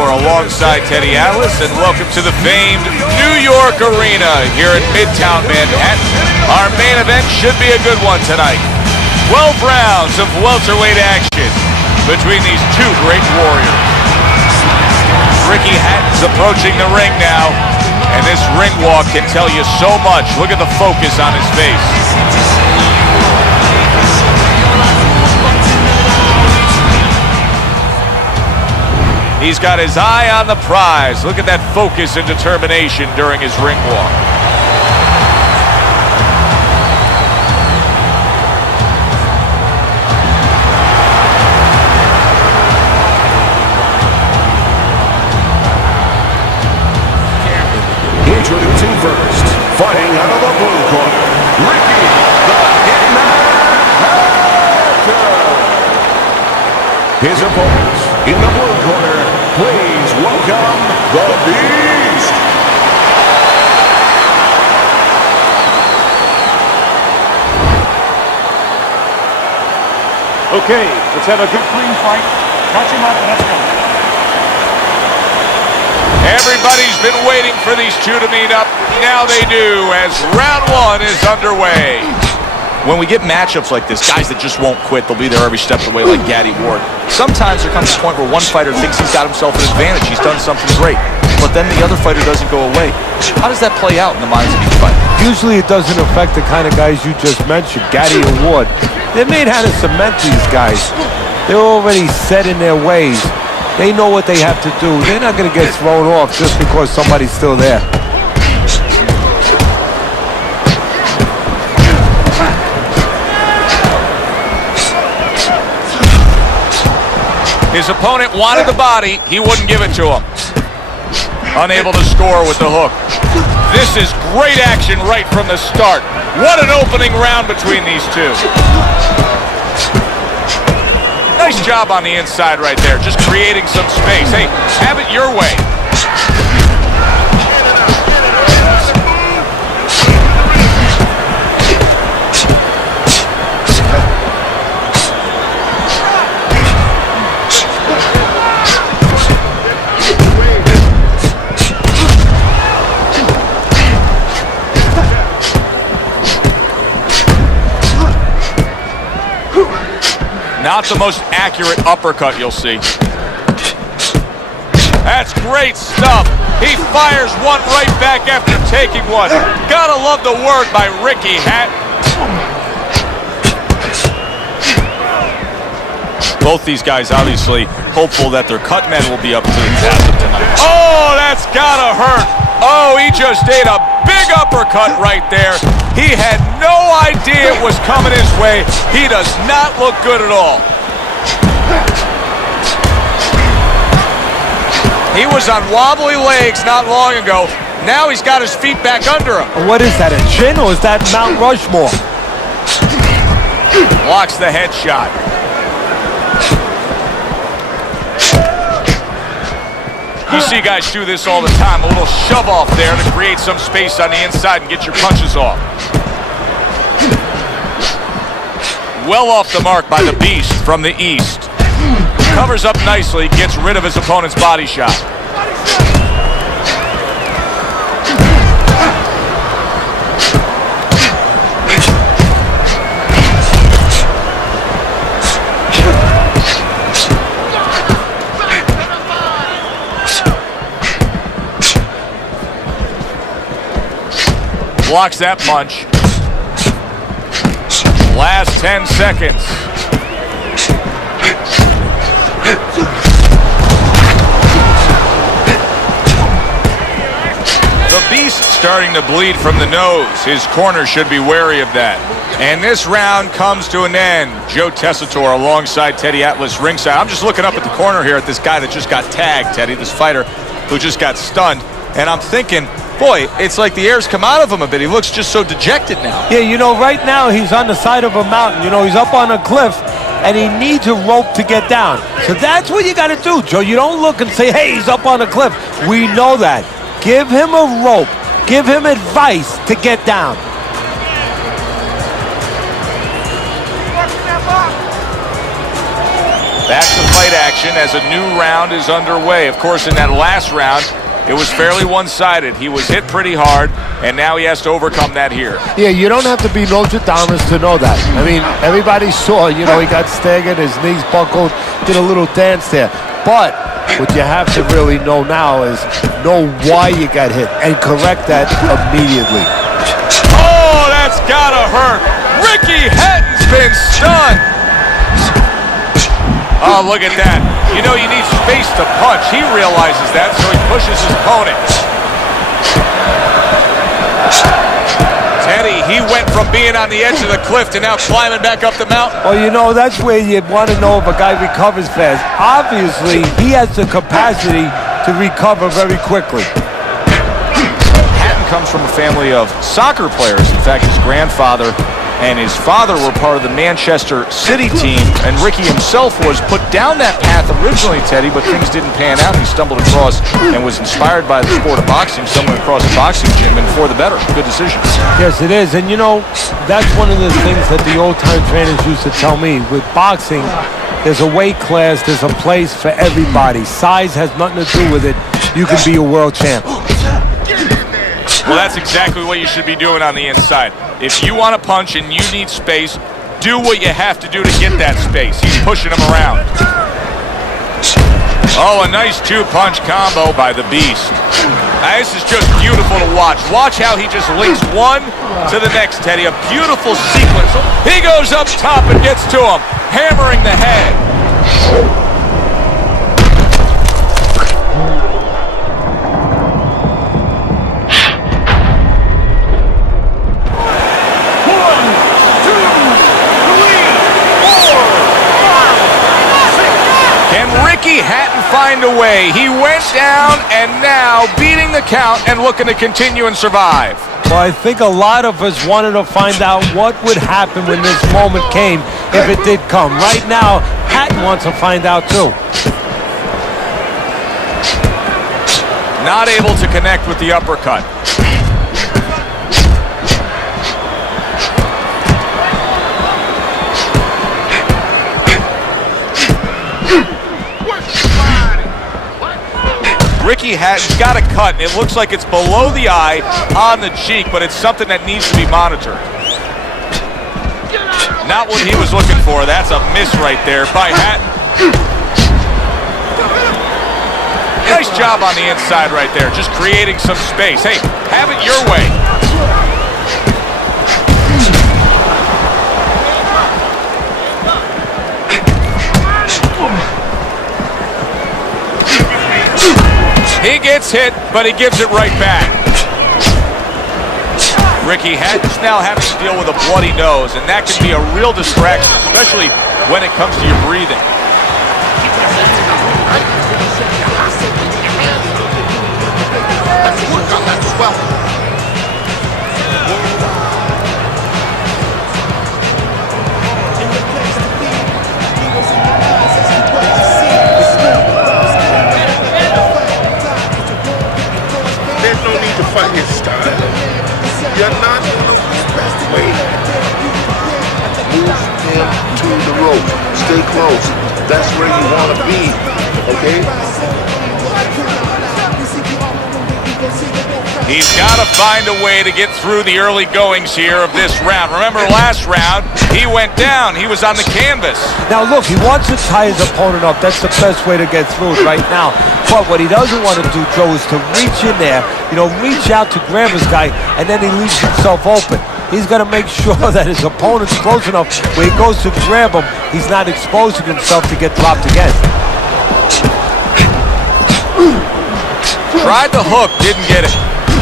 Tessitore alongside Teddy Atlas, and welcome to the famed New York Arena here in Midtown Manhattan. Our main event should be a good one tonight. 12 rounds of welterweight action between these two great warriors. Ricky Hatton's approaching the ring now, and this ring walk can tell you so much. Look at the focus on his face. He's got his eye on the prize. Look at that focus and determination during his ring walk. Introducing first, fighting out of the blue corner, Ricky the Hitman Hatton. His opponents in the blue corner, please welcome the Beast. Okay, let's have a good clean fight. Catch him up and let's go. Everybody's been waiting for these two to meet up. Now they do, as round one is underway. When we get matchups like this, guys that just won't quit, they'll be there every step of the way like Gaddy Ward. Sometimes there comes a point where one fighter thinks he's got himself an advantage, he's done something great, but then the other fighter doesn't go away. How does that play out in the minds of each fighter? Usually it doesn't affect the kind of guys you just mentioned, Gaddy and Ward. They're made how to cement these guys. They're already set in their ways. They know what they have to do. They're not going to get thrown off just because somebody's still there. His opponent wanted the body, he wouldn't give it to him. Unable to score with the hook. This is great action right from the start. What an opening round between these two. Nice job on the inside right there, just creating some space. Hey, have it your way. Not the most accurate uppercut you'll see. That's great stuff. He fires one right back after taking one. Gotta love the work by Ricky Hatton. Both these guys obviously hopeful that their cut men will be up to the task of tonight. Oh, that's gotta hurt. Oh, he just ate a big uppercut right there. He had no idea it was coming his way. He does not look good at all. He was on wobbly legs not long ago. Now he's got his feet back under him. What is that, a chin or is that Mount Rushmore? Blocks the headshot. You see guys do this all the time. A little shove off there to create some space on the inside and get your punches off. Well off the mark by the Beast from the East. Covers up nicely, gets rid of his opponent's body shot. Blocks that punch. Last 10 seconds. The Beast starting to bleed from the nose. His corner should be wary of that. And this round comes to an end. Joe Tessitore alongside Teddy Atlas ringside. I'm just looking up at the corner here at this guy that just got tagged, Teddy, this fighter who just got stunned. And I'm thinking, boy, it's like the air's come out of him a bit. He looks just so dejected now. Yeah, you know, right now he's on the side of a mountain. You know, he's up on a cliff, and he needs a rope to get down. So that's what you got to do, Joe. You don't look and say, hey, he's up on a cliff. We know that. Give him a rope. Give him advice to get down. Back to fight action as a new round is underway. Of course, in that last round, it was fairly one-sided. He was hit pretty hard, and now he has to overcome that here. Yeah, you don't have to be Nostradamus to know that. I mean, everybody saw, he got staggered, his knees buckled, did a little dance there. But what you have to really know now is know why you got hit and correct that immediately. Oh, that's gotta hurt. Ricky Hatton's been stunned. Oh, look at that. You need space to punch. He realizes that, so he pushes his opponent. Teddy, he went from being on the edge of the cliff to now climbing back up the mountain. Well, that's where you want to know if a guy recovers fast. Obviously, he has the capacity to recover very quickly. Hatton comes from a family of soccer players. In fact, his grandfather and his father were part of the Manchester City team, and Ricky himself was put down that path originally, Teddy, but things didn't pan out. He stumbled across and was inspired by the sport of boxing, someone across a boxing gym, and for the better. Good decision. Yes, it is. And, that's one of the things that the old-time trainers used to tell me. With boxing, there's a weight class, there's a place for everybody. Size has nothing to do with it. You can be a world champ. Well, that's exactly what you should be doing on the inside. If you want to punch and you need space, do what you have to do to get that space. He's pushing him around. Oh, a nice two-punch combo by the Beast. This is just beautiful to watch. Watch how he just links one to the next, Teddy. A beautiful sequence. He goes up top and gets to him, hammering the head. Ricky Hatton find a way. He went down and now beating the count and looking to continue and survive. Well, I think a lot of us wanted to find out what would happen when this moment came, if it did come. Right now, Hatton wants to find out too. Not able to connect with the uppercut. Ricky Hatton's got a cut, and it looks like it's below the eye on the cheek, but it's something that needs to be monitored. Not what he was looking for. That's a miss right there by Hatton. Nice job on the inside right there, just creating some space. Hey, have it your way. He gets hit, but he gives it right back. Ricky Hatton's now having to deal with a bloody nose, and that can be a real distraction, especially when it comes to your breathing. There's no need to fight his style. You're not going to wait. Move him to the rope. Stay close. That's where you want to be. Okay? He's got to find a way to get through the early goings here of this round. Remember last round, he went down. He was on the canvas. Now look, he wants to tie his opponent up. That's the best way to get through it right now. But what he doesn't want to do, Joe, is to reach in there, reach out to grab his guy, and then he leaves himself open. He's got to make sure that his opponent's close enough where he goes to grab him, he's not exposing himself to get dropped again. Tried the hook, didn't get it.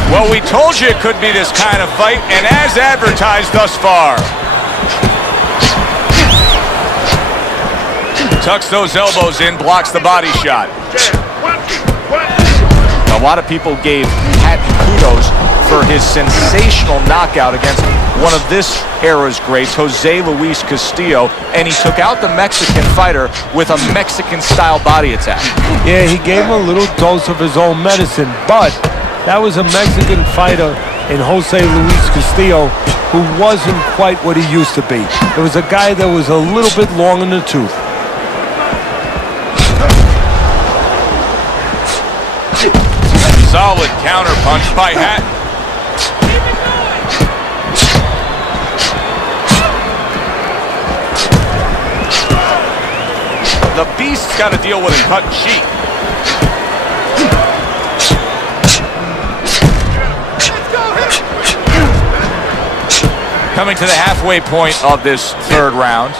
Well, we told you it could be this kind of fight, and as advertised thus far. Tucks those elbows in, blocks the body shot. A lot of people gave Hatton kudos for his sensational knockout against one of this era's greats, Jose Luis Castillo, and he took out the Mexican fighter with a Mexican-style body attack. Yeah, he gave him a little dose of his own medicine, but that was a Mexican fighter in Jose Luis Castillo who wasn't quite what he used to be. It was a guy that was a little bit long in the tooth. Solid counter punch by Hatton. The Beast's got to deal with a cut and cheek. Coming to the halfway point of this third round.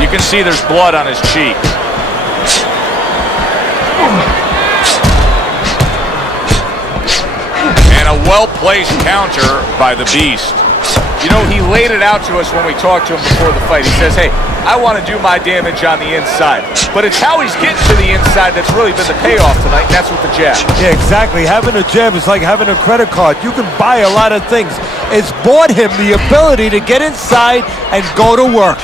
You can see there's blood on his cheek. And a well-placed counter by the Beast. You know, he laid it out to us when we talked to him before the fight. He says, hey, I want to do my damage on the inside. But it's how he's getting to the inside that's really been the payoff tonight, and that's with the jab. Yeah, exactly. Having a jab is like having a credit card. You can buy a lot of things. It's bought him the ability to get inside and go to work.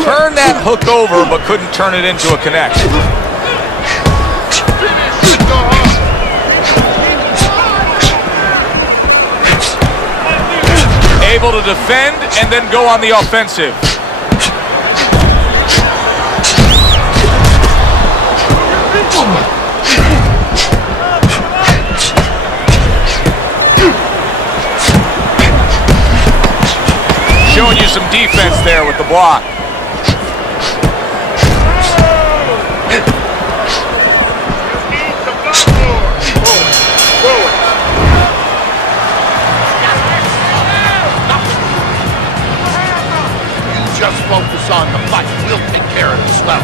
Turned that hook over, but couldn't turn it into a connect. Able to defend and then go on the offensive. Showing you some defense there with the block. Just focus on the fight. We'll take care of the swell.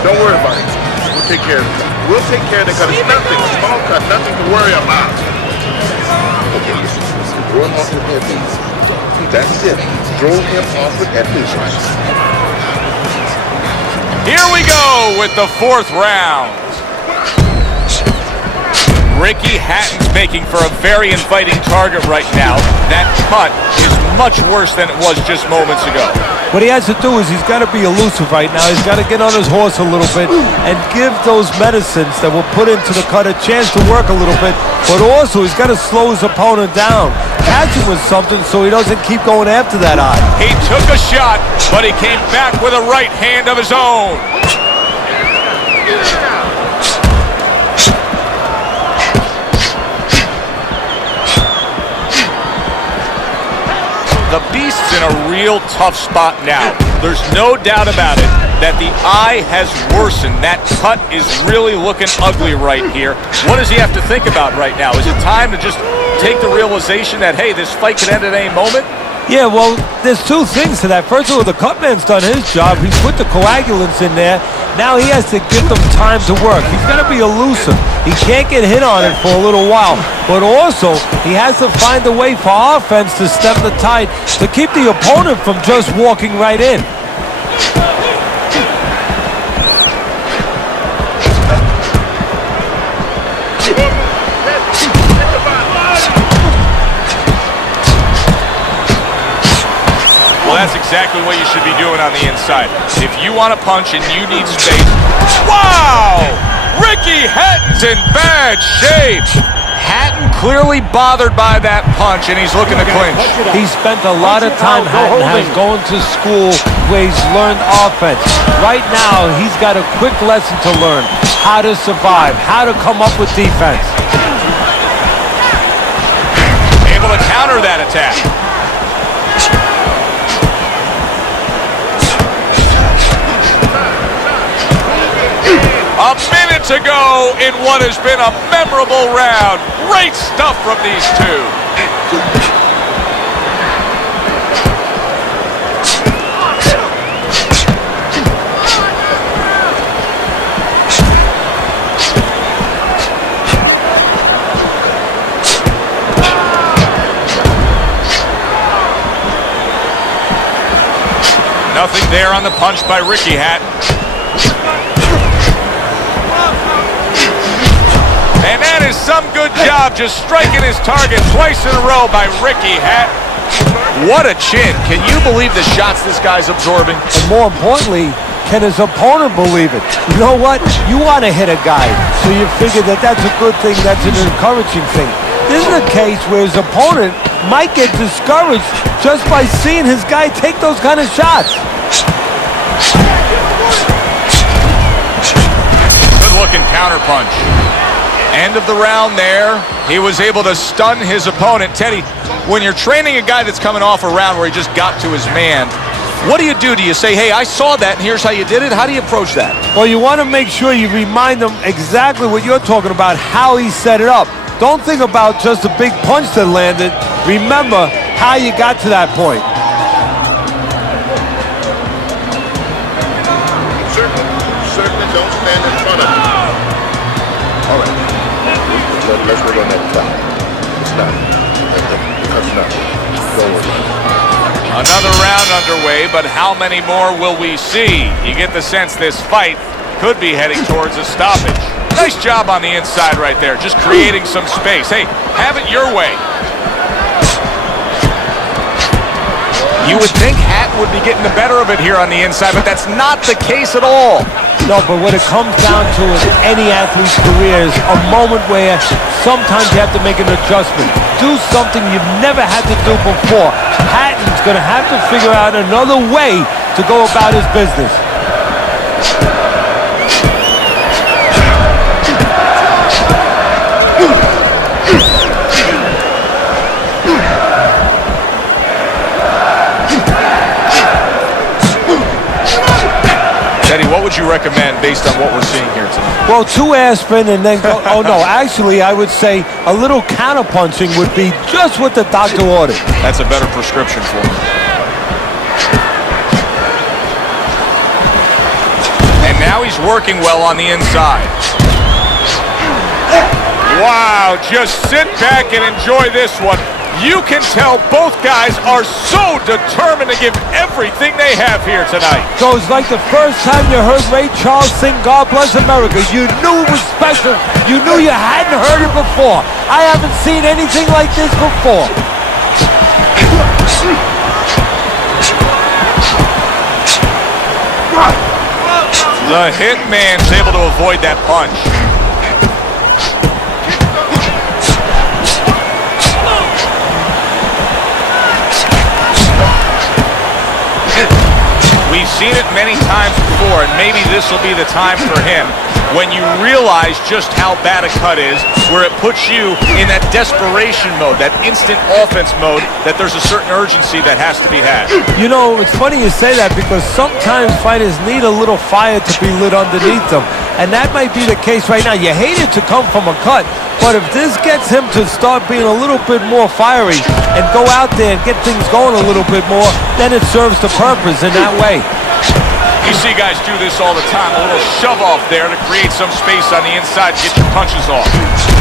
Don't worry about it. We'll take care of it. We'll take care of the cut. It's nothing. A small cut. Nothing to worry about. Okay, listen. Throw him off with head knees. That's it. Throw him off with head knees. Here we go with the fourth round. Ricky Hatton's making for a very inviting target right now. That cut is much worse than it was just moments ago. What he has to do is he's got to be elusive right now. He's got to get on his horse a little bit and give those medicines that will put into the cut a chance to work a little bit. But also, he's got to slow his opponent down. Catch him with something so he doesn't keep going after that eye. He took a shot, but he came back with a right hand of his own. The Beast's in a real tough spot now. There's no doubt about it that the eye has worsened. That cut is really looking ugly right here. What does he have to think about right now? Is it time to just take the realization that, hey, this fight could end at any moment? Yeah, well, there's two things to that. First of all, the cutman's done his job. He's put the coagulants in there. Now he has to give them time to work. He's got to be elusive. He can't get hit on it for a little while. But also, he has to find a way for offense to stem the tide, to keep the opponent from just walking right in. Well, that's exactly what you should be doing on the inside. If you want to punch and you need space. Wow! Ricky Hatton's in bad shape. Hatton clearly bothered by that punch, and he's looking to clinch. He spent a lot of time, Hatton has, going to school where he's learned offense. Right now, he's got a quick lesson to learn. How to survive, how to come up with defense. Able to counter that attack. A minute to go in what has been a memorable round. Great stuff from these two. Nothing there on the punch by Ricky Hatton. That is some good job just striking his target twice in a row by Ricky Hatton. What a chin. Can you believe the shots this guy's absorbing? And more importantly, can his opponent believe it? You know what? You want to hit a guy, so you figure that that's a good thing, that's an encouraging thing. This is a case where his opponent might get discouraged just by seeing his guy take those kind of shots. Good-looking counterpunch. End of the round there. He was able to stun his opponent. Teddy, when you're training a guy that's coming off a round where he just got to his man, what do? Do you say, hey, I saw that and here's how you did it? How do you approach that? Well, you want to make sure you remind him exactly what you're talking about, how he set it up. Don't think about just a big punch that landed. Remember how you got to that point. Certainly don't stand in front of him. All right. Let's work on that foul. It's not. Because not. Don't worry. Another round underway, but how many more will we see? You get the sense this fight could be heading towards a stoppage. Nice job on the inside right there, just creating some space. Hey, have it your way. You would think Hatton would be getting the better of it here on the inside, but that's not the case at all. No, but what it comes down to in any athlete's career is a moment where sometimes you have to make an adjustment. Do something you've never had to do before. Hatton's going to have to figure out another way to go about his business. Eddie, what would you recommend based on what we're seeing here tonight? Well, 2 aspirin and then go, oh no, actually I would say a little counterpunching would be just what the doctor ordered. That's a better prescription for him. And now he's working well on the inside. Wow, just sit back and enjoy this one. You can tell both guys are so determined to give everything they have here tonight. So it's like the first time you heard Ray Charles sing God Bless America. You knew it was special. You knew you hadn't heard it before. I haven't seen anything like this before. The hitman's able to avoid that punch. We've seen it many times before, and maybe this will be the time for him when you realize just how bad a cut is, where it puts you in that desperation mode, that instant offense mode, that there's a certain urgency that has to be had. You know, it's funny you say that because sometimes fighters need a little fire to be lit underneath them, and that might be the case right now. You hate it to come from a cut, but if this gets him to start being a little bit more fiery and go out there and get things going a little bit more, then it serves the purpose in that way. You see guys do this all the time, a little shove off there to create some space on the inside to get your punches off.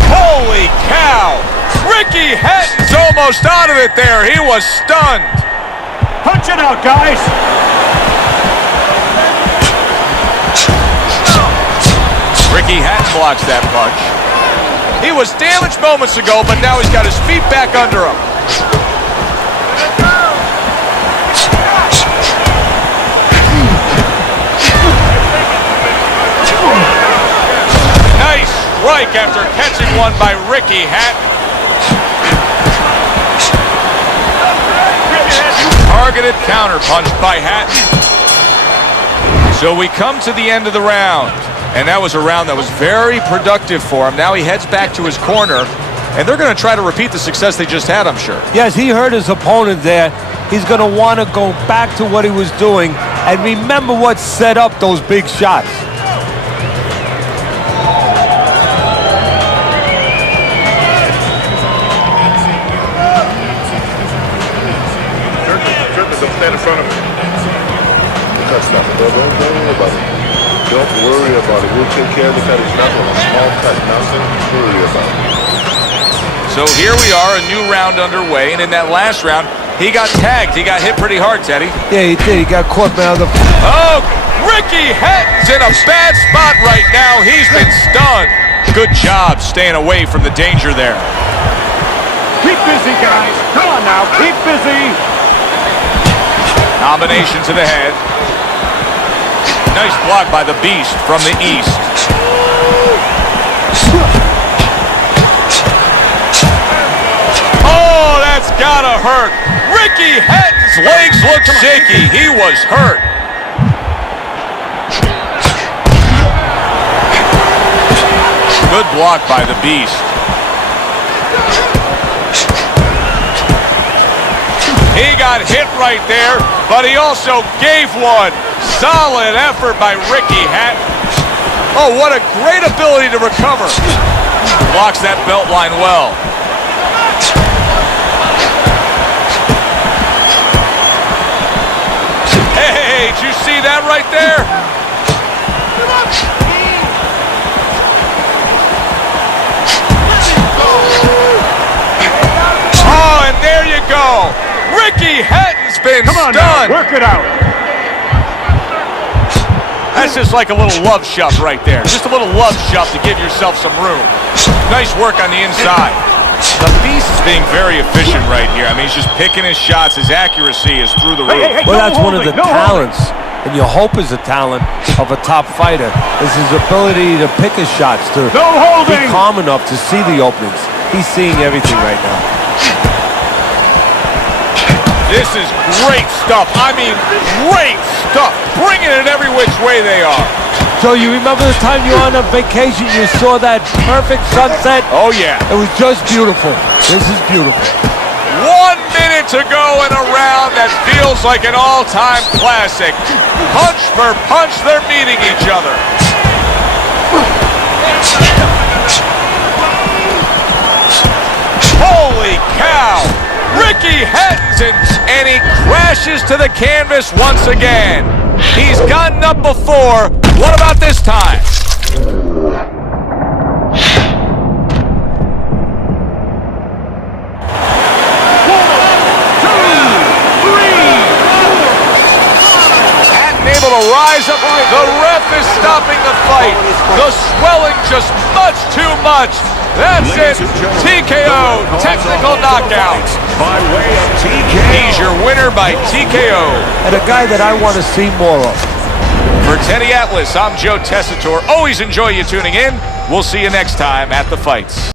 Holy cow! Ricky Hatton's almost out of it there. He was stunned. Punch it out, guys. Ricky Hatton blocks that punch. He was damaged moments ago, but now he's got his feet back under him. Nice strike after catching one by Ricky Hatton. Targeted counterpunch by Hatton. So we come to the end of the round. And that was a round that was very productive for him. Now he heads back to his corner, and they're going to try to repeat the success they just had, I'm sure. Yes, he hurt his opponent there. He's going to want to go back to what he was doing and remember what set up those big shots. Certainly don't stand in front of him. Because nothing. Don't worry about it. Don't worry about it. We'll take care of the cut. It's not a small cut. Nothing to worry about. So here we are, a new round underway, and in that last round, he got tagged. He got hit pretty hard, Teddy. Yeah, he did. He got caught by the... Oh, Ricky Hatton's in a bad spot right now. He's been stunned. Good job staying away from the danger there. Keep busy, guys. Come on now, keep busy. Combination to the head. Nice block by the Beast from the East. Oh, that's gotta hurt. Ricky Hatton's legs look shaky. He was hurt. Good block by the Beast. He got hit right there, but he also gave one. Solid effort by Ricky Hatton. Oh, what a great ability to recover. Blocks that belt line well. Hey, did you see that right there? Oh, and there you go. Ricky Hatton's been stunned. Now, work it out. That's just like a little love shove right there. Just a little love shove to give yourself some room. Nice work on the inside. The Beast is being very efficient right here. I mean, he's just picking his shots. His accuracy is through the roof. Well, that's one of the talents, and you hope is a talent of a top fighter, is his ability to pick his shots, to be calm enough to see the openings. He's seeing everything right now. This is great stuff. I mean, great stuff. Bringing it every which way they are. So you remember the time you were on a vacation, you saw that perfect sunset? Oh, yeah. It was just beautiful. This is beautiful. 1 minute to go in a round that feels like an all-time classic. Punch for punch, they're meeting each other. Holy cow! Ricky Hatton's in, and he crashes to the canvas once again. He's gotten up before. What about this time? Hatton able to rise up. The ref is stopping the fight. The swelling just much too much. That's it. TKO, technical knockout. By way of TKO. He's your winner by TKO. And a guy that I want to see more of. For Teddy Atlas, I'm Joe Tessitore. Always enjoy you tuning in. We'll see you next time at the fights.